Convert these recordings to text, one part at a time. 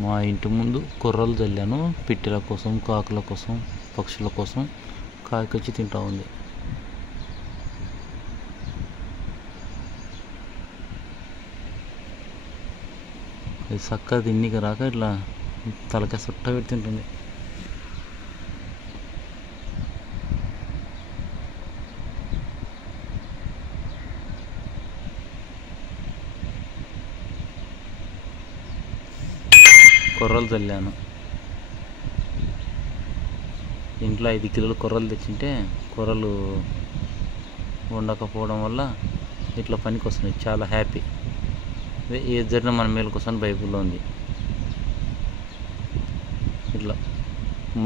మా ఇంటి ముందు కొర్రలు చల్లాను. పిట్టల కోసం, కాకుల కోసం, పక్షుల కోసం కాయకొచ్చి తింటూ ఉంది. ఇది చక్కగా తిన్నికి రాక ఇట్లా తలకాయ సుట్ట పెట్టి తింటుంది. కొర్రలు చల్లాను. ఇంట్లో 5 కిలోలు కొర్రలు తెచ్చింటే కొర్రలు వండకపోవడం వల్ల ఇట్లా పనికి వస్తున్నాయి. చాలా హ్యాపీ. ఏ జరిగినా మన మేలు కోసం బైబిల్లో ఉంది. ఇట్లా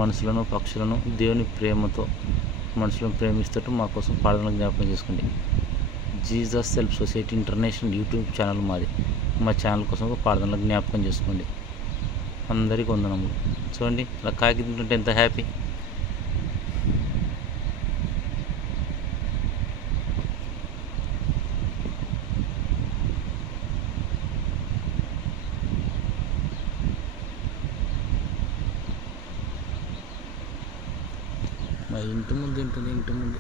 మనుషులను, పక్షులను దేవుని ప్రేమతో మనుషులను ప్రేమిస్తూ మా కోసం ప్రార్థన జ్ఞాపకం చేసుకోండి. Jesus self society international YouTube channel మాది. మా ఛానల్ కోసం ప్రార్థనలు జ్ఞాపకం చేసుకోండి. అందరికీ వందనములు. చూడండి అలా కాకి తింటుంటే ఎంత హ్యాపీ. మా ఇంటి ముందు తింటుంది. ఇంటి ముందు